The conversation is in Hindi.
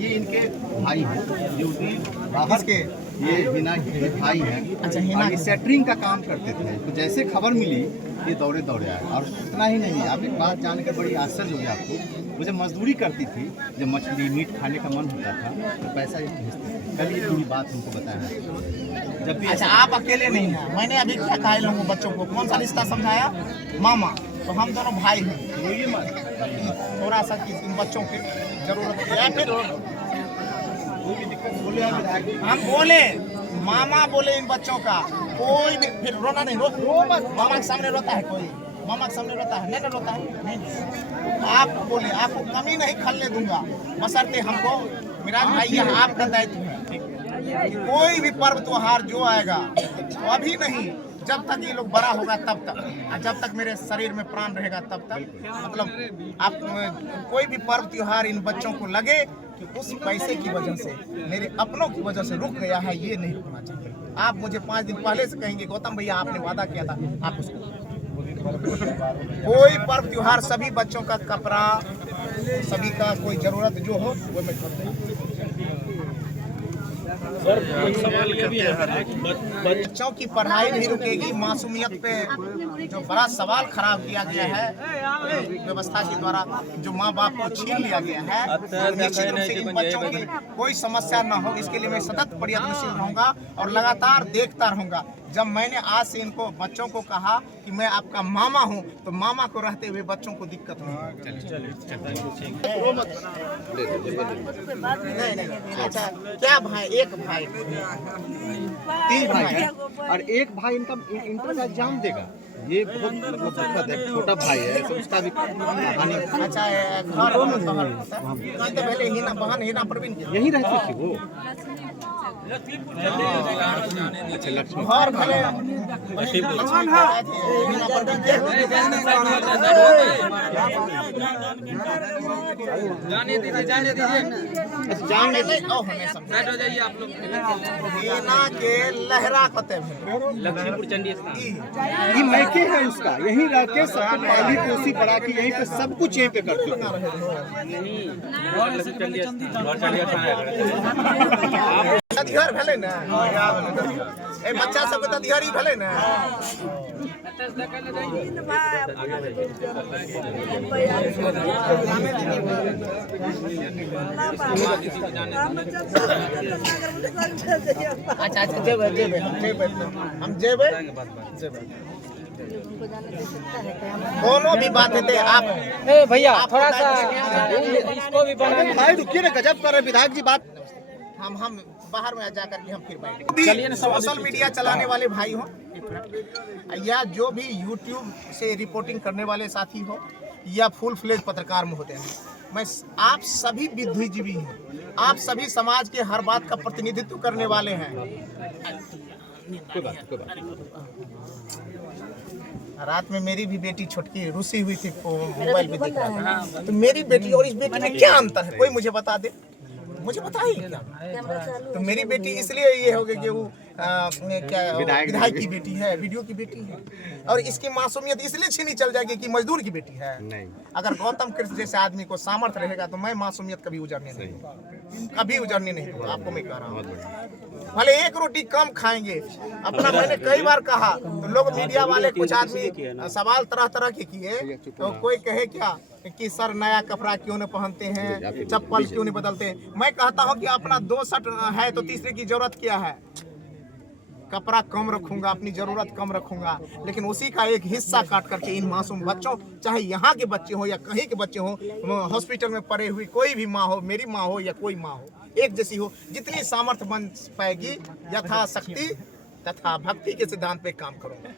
ये इनके भाई हैं जो कि बाहर के ये हिना के भाई हैं। अच्छा, हिना और ये सेटरिंग का काम करते थे। तो जैसे खबर मिली ये दौड़े दौड़े आए। और इतना ही नहीं, आप एक बात जान के बड़ी आश्चर्य होगी आपको। वो जब मजदूरी करती थी, जब मछली मीट खाने का मन होता था तो पैसा ये भेजते थे। कल ये पूरी बात हमको बताया। जब भी अच्छा, आप अकेले नहीं हैं। मैंने अभी क्या कहा इन लोगों बच्चों को, कौन सा रिश्ता समझाया? मामा। तो हम दोनों भाई हैं। थोड़ा सा इन बच्चों की जरूरत है। या फिर हम बोले, मामा बोले इन बच्चों का, कोई भी फिर रोना नहीं, रो मत। मामा के सामने रोता है कोई? मामा के सामने रोता है? नहीं रोता है, नहीं। आप बोले, आपको कमी नहीं खलने दूंगा, बशर्ते हमको मिराज भाई यह आपका दायित्व है कि कोई भी पर्व त्योहार जो आएगा तो अभी नहीं, जब तक ये लोग बड़ा होगा तब तक, और जब तक मेरे शरीर में प्राण रहेगा तब तक, मतलब आप कोई भी पर्व त्योहार इन बच्चों को लगे कि उस पैसे की वजह से, मेरे अपनों की वजह से रुक गया है, ये नहीं रुकना चाहिए। आप मुझे 5 दिन पहले से कहेंगे गौतम भैया आपने वादा किया था, आप उसको कोई पर्व त्योहार सभी बच्चों का कपड़ा, सभी का कोई जरूरत जो हो वो मैं कर दूं। सवाल ये भी है बच्चों की पढ़ाई नहीं रुकेगी। मासूमियत पे जो बड़ा सवाल खराब किया गया है व्यवस्था के द्वारा, जो माँ बाप को छीन लिया गया है, निश्चित रूप से इन बच्चों की कोई समस्या न हो, इसके लिए मैं सतत प्रयत्नशील रहूंगा और लगातार देखता रहूंगा। जब मैंने आज से इनको बच्चों को कहा कि मैं आपका मामा हूं, तो मामा को रहते हुए बच्चों को दिक्कत नहीं। नहीं। अच्छा, क्या भाई? एक भाई, 3 भाई हैं और एक भाई इनका इंटर का एग्जाम देगा। ये बहुत दुखद है। छोटा भाई है तो उसका भी कहानी। अच्छा, घर पहले हिना बहन हिना प्रवीण की यही रहती थी वो। घर भले जाने दीजिए जान जाइए आप लोग। हिना के लहरा कते लक्ष्मीपुर चंडी ये मैके है उसका, यहीं रह के सबको पाली पोसी बढ़ा के यहीं पे सब कुछ यहीं पे करते थे। दधिहर भेले ना, ए बच्चा सब के दधिहरी भेले ना। अच्छा, हम जेबे दोनों भी बात देते। आप भैया थोड़ा सा इसको भी बनाने। भाई रुकिए ना, गजब कर रहे विधायक जी बात। हम बाहर में जा करके हम फिर बैठे। सोशल मीडिया चलाने वाले भाई हो या जो भी यूट्यूब से रिपोर्टिंग करने वाले साथी हो या फुल फ्लेज पत्रकार महोदय हैं, मैं आप सभी बुद्धिजीवी हैं। आप सभी समाज के हर बात का प्रतिनिधित्व करने वाले हैं। कोई बात। रात में मेरी भी बेटी छोटकी रुसी हुई थी, मोबाइल पे देख रहा था। तो मेरी बेटी और इस बेटी में क्या अंतर है? कोई मुझे बता दे, मुझे बताइए क्या। तो मेरी बेटी इसलिए ये हो गई कि वो क्या विधायक की बेटी है, वीडियो की बेटी है, और इसकी मासूमियत इसलिए छीनी चल जाएगी कि मजदूर की बेटी है। नहीं, अगर गौतम कृष्ण जैसे आदमी को सामर्थ्य रहेगा तो मैं मासूमियत कभी उजड़ने नहीं दूंगा, कभी उजड़ने नहीं दूंगा। आपको मैं कह रहा हूँ, भले एक रोटी कम खाएंगे अपना। मैंने कई बार कहा, तो लोग मीडिया वाले कुछ आदमी सवाल तरह तरह के किए। तो कोई कहे क्या कि सर नया कपड़ा क्यों नहीं पहनते हैं, चप्पल क्यों नहीं बदलते हैं। मैं कहता हूं कि अपना 2 शर्ट है तो तीसरे की जरूरत क्या है। कपड़ा कम रखूंगा, अपनी जरूरत कम रखूंगा, लेकिन उसी का एक हिस्सा काट करके इन मासूम बच्चों, चाहे यहाँ के बच्चे हो या कहीं के बच्चे हो, हॉस्पिटल में पड़े हुई कोई भी माँ हो, मेरी माँ हो या कोई माँ हो, एक जैसी हो, जितनी सामर्थ्य बन पाएगी यथाशक्ति तथा भक्ति के सिद्धांत पे काम करूंगा।